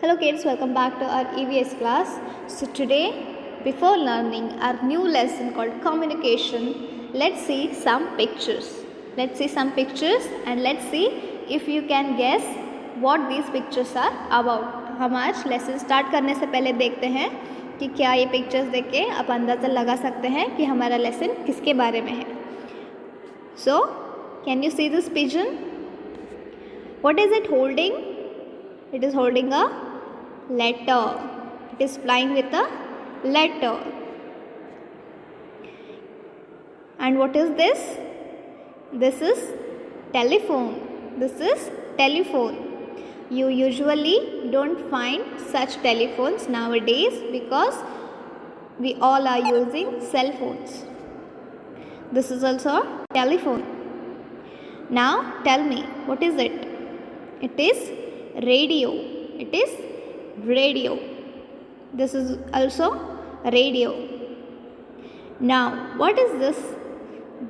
Hello kids, welcome back to our EVS class. So today, before learning our new lesson called communication, let's see some pictures. Let's see some pictures and let's see if you can guess what these pictures are about. हम आज lesson start करने से पहले देखते हैं कि क्या ये पिक्चर्स देख के आप अंदाज़ा लगा सकते हैं कि हमारा लेसन किसके बारे में है. So, can you see this pigeon? What is it holding? It is holding a letter. It is flying with a letter. And what is this? This is telephone. This is telephone. You usually don't find such telephones nowadays because we all are using cell phones. This is also a telephone. Now tell me, what is it? It is radio. It is radio. This is also radio. Now what is this?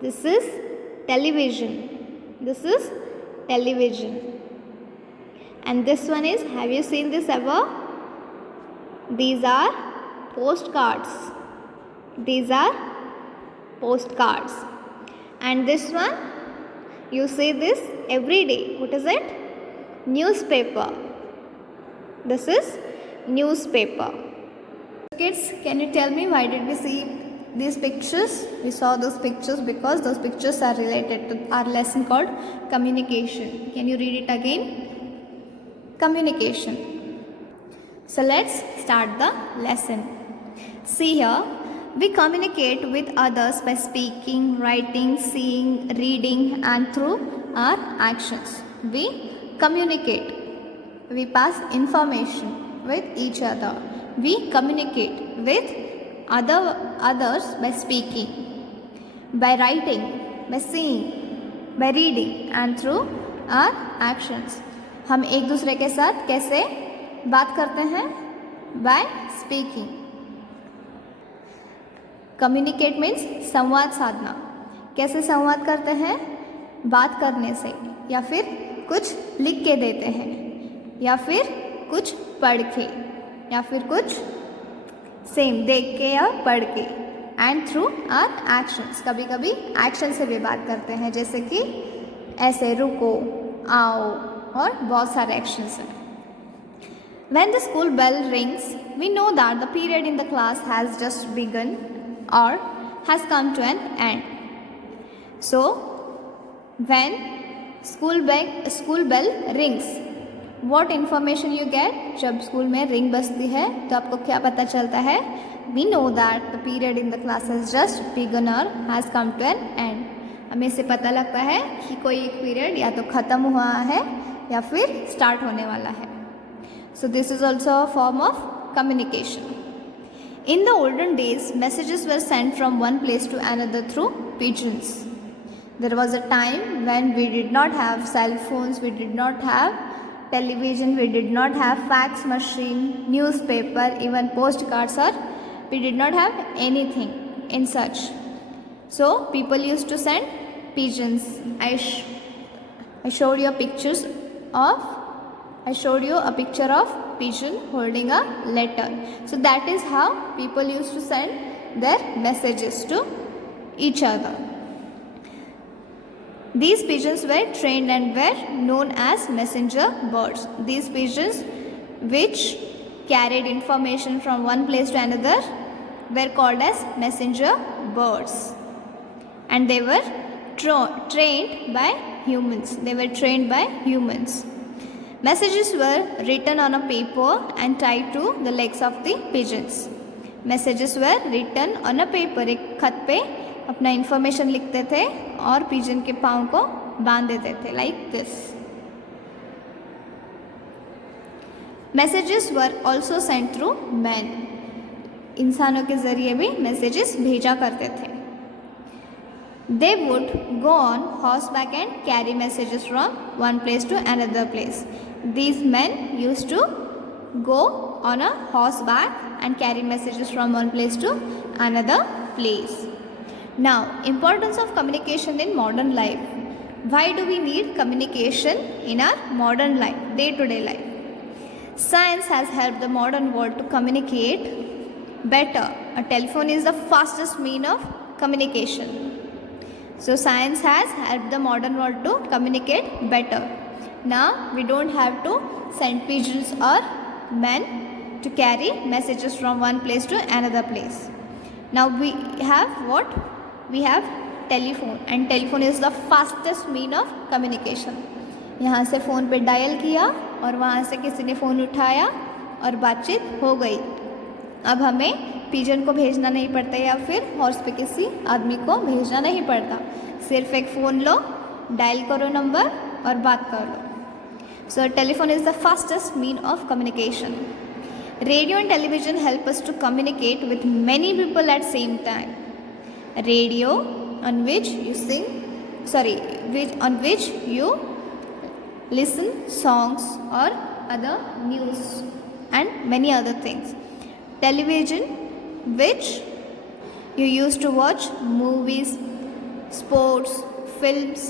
This is television. This is television. And this one is, have you seen this ever? These are postcards. These are postcards. And this one, you see this every day. What is it? Newspaper. This is newspaper. Kids, can you tell me why did we see these pictures? We saw those pictures because those pictures are related to our lesson called communication. Can you read it again? Communication. So let's start the lesson. See here, we communicate with others by speaking, writing, seeing, reading and through our actions. We communicate. We pass information with each other. We communicate with others by speaking, by writing, by seeing, by reading and through our actions. हम एक दूसरे के साथ कैसे बात करते हैं? By speaking. Communicate means संवाद साधना. कैसे संवाद करते हैं? बात करने से, या फिर कुछ लिख के देते हैं, या फिर कुछ पढ़ के, या फिर कुछ सेम देख के या पढ़ के. And through our actions. कभी कभी एक्शन से भी बात करते हैं, जैसे कि ऐसे रुको, आओ और बहुत सारे एक्शंस हैं. When the school bell rings, we know that the period in the class has just begun or has come to an end. So, when school bell rings, what information you get? जब school में ring बजती है तो आपको क्या पता चलता है? We know that the period in the class has just begun or has come to an end. हमें इससे पता लगता है कि कोई एक पीरियड या तो ख़त्म हुआ है या फिर स्टार्ट होने वाला है. So this is also a form of communication. In the olden days, messages were sent from one place to another through pigeons. There was a time when we did not have cell phones, we did not have television, we did not have fax machine, newspaper, even postcards, or we did not have anything in such. So people used to send pigeons. I showed you a picture of pigeon holding a letter. So that is how people used to send their messages to each other. These pigeons were trained and were known as messenger birds. These pigeons, which carried information from one place to another, were called as messenger birds. And they were trained by humans. They were trained by humans. Messages were written on a paper and tied to the legs of the pigeons. Messages were written on a paper. एक खत पे अपना information लिखते थे और pigeon के पाँव को बांध देते थे, like this. Messages were also sent through men. इंसानों के ज़रिए भी मैसेजेस भेजा करते थे. They would go on horseback and carry messages from one place to another place. These men used to go on a horseback and carry messages from one place to another place. Now, importance of communication in modern life. Why do we need communication in our modern life, day-to-day life? Science has helped the modern world to communicate better. A telephone is the fastest mean of communication. So science has helped the modern world to communicate better. Now we don't have to send pigeons or men to carry messages from one place to another place. Now we have what? We have telephone, and telephone is the fastest mean of communication. यहाँ से phone पे dial किया और वहाँ से किसी ने phone उठाया और बातचीत हो गई. अब हमें पिजन को भेजना नहीं पड़ता या फिर हॉर्स पे किसी आदमी को भेजना नहीं पड़ता. सिर्फ एक फ़ोन लो, डायल करो नंबर और बात कर लो. So telephone is the fastest mean of communication. Radio and television help us to communicate with many people at same time. Radio on which you listen songs or other news and many other things. Television, which you use to watch movies, sports, films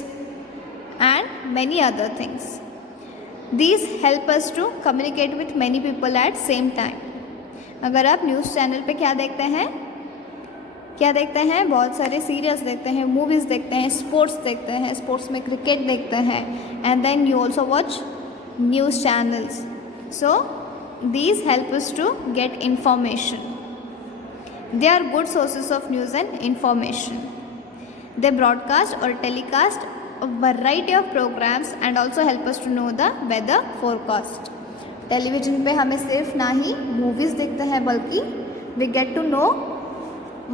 and many other things. These help us to communicate with many people at same time. अगर आप news channel पे क्या देखते हैं? बहुत सारे serials देखते हैं, मूवीज़ देखते हैं, स्पोर्ट्स देखते हैं, स्पोर्ट्स में क्रिकेट देखते हैं, and then you also watch news channels. So these help us to get information. They are good sources of news and information. They broadcast or telecast a variety of programs and also help us to know the weather forecast. Television पे हमें सिर्फ ना ही movies देखते हैं बल्कि we get to know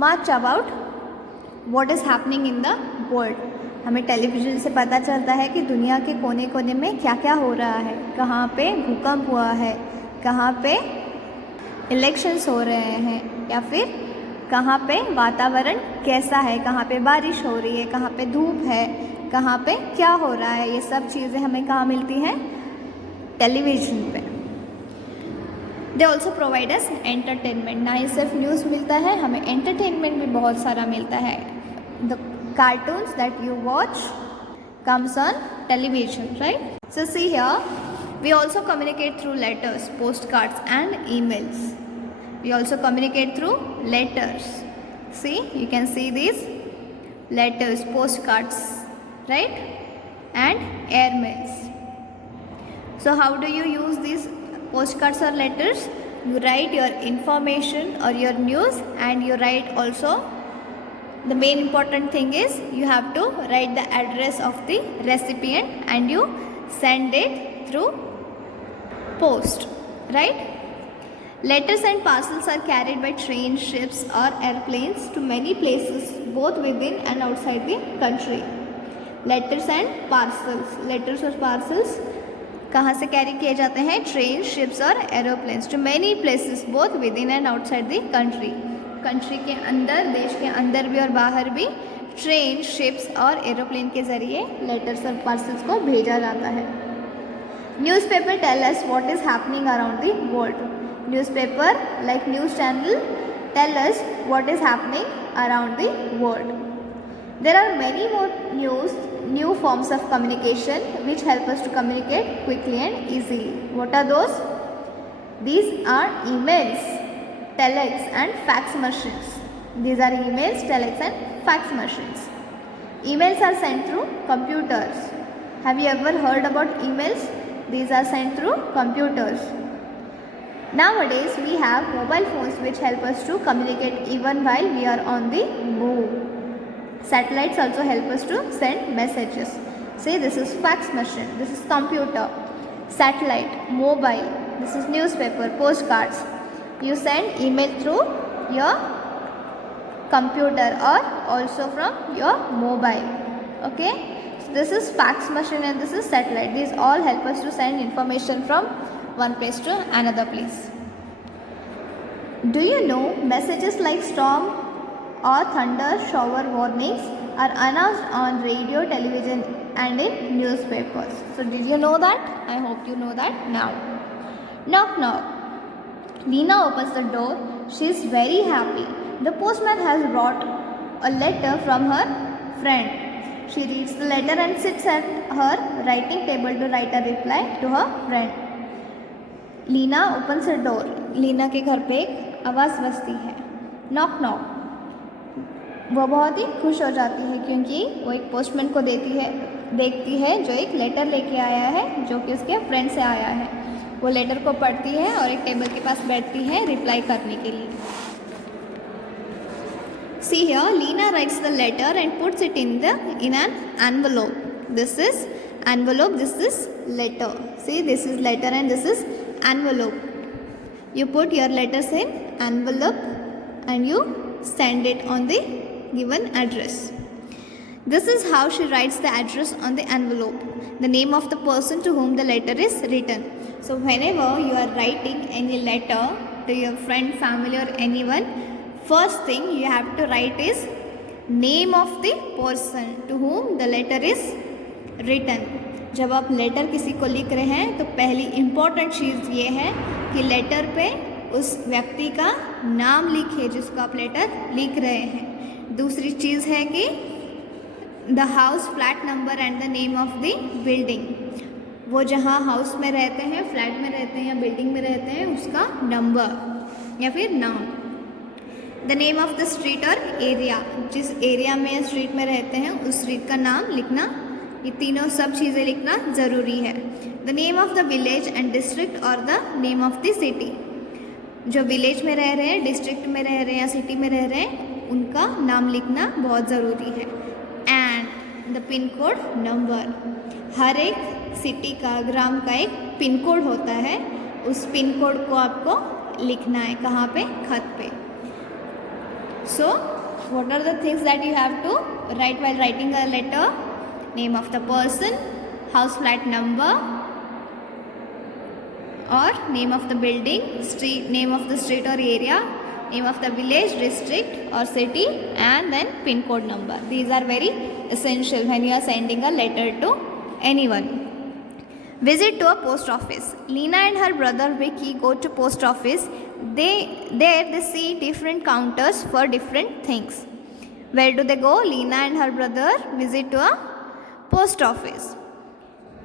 much about what is happening in the world. हमें television से पता चलता है कि दुनिया के कोने कोने में क्या क्या हो रहा है, कहाँ पे भूकंप हुआ है, कहाँ पे इलेक्शंस हो रहे हैं, या फिर कहाँ पे वातावरण कैसा है, कहाँ पे बारिश हो रही है, कहाँ पे धूप है, कहाँ पे क्या हो रहा है. ये सब चीज़ें हमें कहाँ मिलती हैं? टेलीविज़न पे. They also provide us entertainment. ना ही सिर्फ न्यूज़ मिलता है, हमें एंटरटेनमेंट भी बहुत सारा मिलता है. The cartoons that you watch comes on television, right? So see here, we also communicate through letters, post cards and emails. We also communicate through letters. See, you can see this letters, post cards, right, and airmails. So how do you use these postcards or letters? You write your information or your news, and you write also, the main important thing is you have to write the address of the recipient and you send it through post, right? Letters and parcels are carried by trains, ships or airplanes to many places both within and outside the country. Letters and parcels, letters और parcels कहाँ से carry किए जाते हैं? Train, ships और aeroplanes to many places both within and outside the country. Country के अंदर, देश के अंदर भी और बाहर भी ट्रेन, शिप्स और एरोप्लेन के ज़रिए लेटर्स और पार्सल्स को भेजा जाता है. Newspaper tell us what is happening around the world. Newspaper like news channel tell us what is happening around the world. There are many more new forms of communication which help us to communicate quickly and easily. What are those? These are emails, telex and fax machines. These are emails, telex and fax machines. Emails are sent through computers. Have you ever heard about emails? These are sent through computers. Nowadays we have mobile phones which help us to communicate even while we are on the move. Satellites also help us to send messages. Say this is fax machine, this is computer, satellite, mobile, this is newspaper, postcards. You send email through your computer or also from your mobile. Okay, so this is fax machine and this is satellite. These all help us to send information from one place to another place. Do you know messages like storm or thunder shower warnings are announced on radio, television and in newspapers? So did you know that? I hope you know that now. Knock knock. Lina opens the door. She is very happy. The postman has brought a letter from her friend. She reads the letter and sits at her writing table to write a reply to her friend. Leena opens a door. Leena के घर पे एक आवाज़ बजती है, knock knock. वो बहुत ही खुश हो जाती है क्योंकि वो एक पोस्टमैन को देखती है जो एक लेटर लेके आया है, जो कि उसके फ्रेंड से आया है। वो लेटर को पढ़ती है और एक टेबल के पास बैठती है रिप्लाई करने के लिए। See here, Leena writes the letter and puts it in an envelope. This is envelope, this is letter. See, this is letter and this is envelope. You put your letters in envelope and you send it on the given address. This is how she writes the address on the envelope, the name of the person to whom the letter is written. So whenever you are writing any letter to your friend, family or anyone, first thing you have to write is name of the person to whom the letter is written. जब आप letter किसी को लिख रहे हैं तो पहली important चीज़ ये है कि लेटर पे उस व्यक्ति का नाम लिखे जिसको आप लेटर लिख रहे हैं। दूसरी चीज़ है कि the house, flat number and the name of the building. वो जहाँ हाउस में रहते हैं, फ्लैट में रहते हैं या बिल्डिंग में रहते हैं, उसका नंबर या फिर नाम। The name of the street और एरिया, जिस एरिया में या स्ट्रीट में रहते हैं उस स्ट्रीट का नाम लिखना, ये तीनों सब चीज़ें लिखना ज़रूरी है। The name of the village and district or the name of the city. जो विलेज में रह रहे हैं, डिस्ट्रिक्ट में रह रहे हैं या सिटी में रह रहे हैं, उनका नाम लिखना बहुत ज़रूरी है। And the pin code number, हर एक सिटी का, ग्राम का एक पिन कोड होता है, उस पिन कोड को आपको लिखना है। कहाँ पे? खत पे। So, what are the things that you have to write while writing a letter? Name of the person, house, flat number, or name of the building, street, name of the street or area, name of the village, district or city, and then pin code number. These are very essential when you are sending a letter to anyone. Visit to a post office. Leena and her brother Vicky go to post office. There they see different counters for different things. Where do they go? Leena and her brother visit to a post office.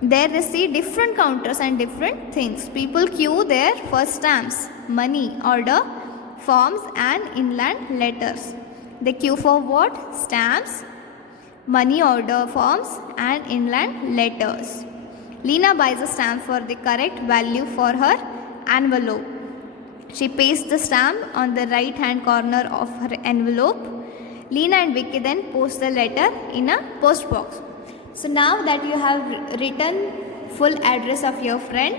There they see different counters and different things. People queue there for stamps, money, order, forms and inland letters. They queue for what? Stamps, money order forms and inland letters. Leena buys a stamp for the correct value for her envelope. She pastes the stamp on the right hand corner of her envelope. Leena and Vicky then post the letter in a post box. So now that you have written full address of your friend,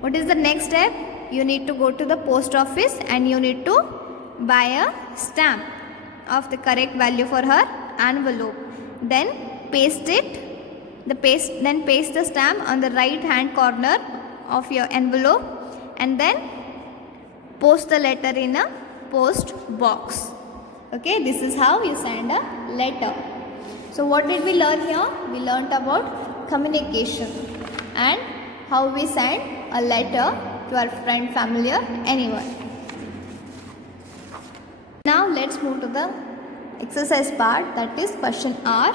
what is the next step? You need to go to the post office and you need to buy a stamp of the correct value for her envelope. Then paste the stamp on the right hand corner of your envelope and then post the letter in a post box. Okay, this is how you send a letter. So what did we learn here? We learnt about communication and how we send a letter to our friend, family or anyone. Now let's move to the exercise part, that is question R.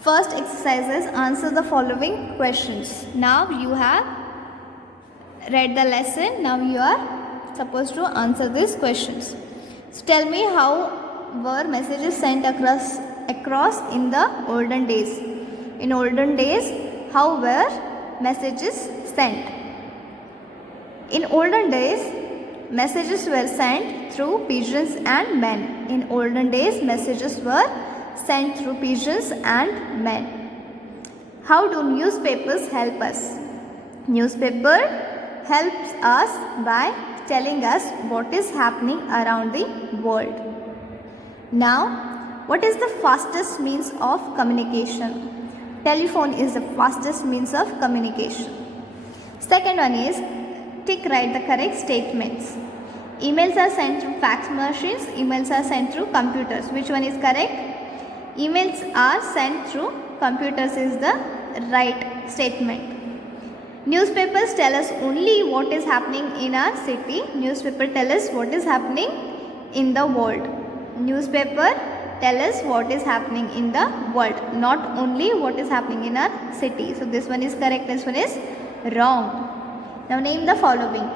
First exercise is answer the following questions. Now you have read the lesson. Now you are supposed to answer these questions. So tell me, how were messages sent across in the olden days? In olden days, how were messages sent? In olden days, messages were sent through pigeons and men. In olden days, messages were sent through pigeons and men. How do newspapers help us? Newspaper helps us by telling us what is happening around the world. Now, what is the fastest means of communication? Telephone is the fastest means of communication. Second one is write the correct statements. Emails are sent through fax machines. Emails are sent through computers. Which one is correct? Emails are sent through computers is the right statement. Newspapers tell us only what is happening in our city. Newspaper tell us what is happening in the world. Newspaper tell us what is happening in the world, not only what is happening in our city. So this one is correct, this one is wrong. Now name the following.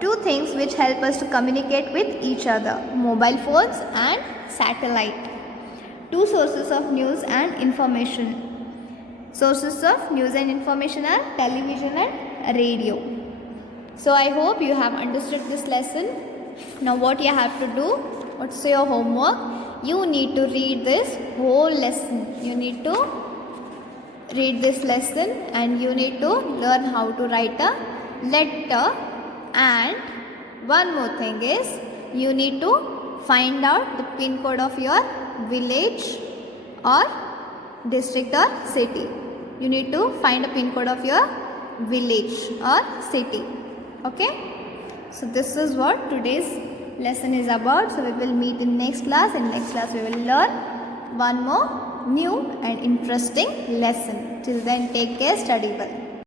Two things which help us to communicate with each other. Mobile phones and satellite. Two sources of news and information. Sources of news and information are television and radio. So I hope you have understood this lesson. Now what you have to do, what's your homework? You need to read this whole lesson. You need to read this lesson and you need to learn how to write a letter. And one more thing is, you need to find out the pin code of your village or district or city. You need to find a pin code of your village or city. Okay? So this is what today's lesson is about. So we will meet in next class. In next class we will learn one more new and interesting lesson. Till then, take care, study well.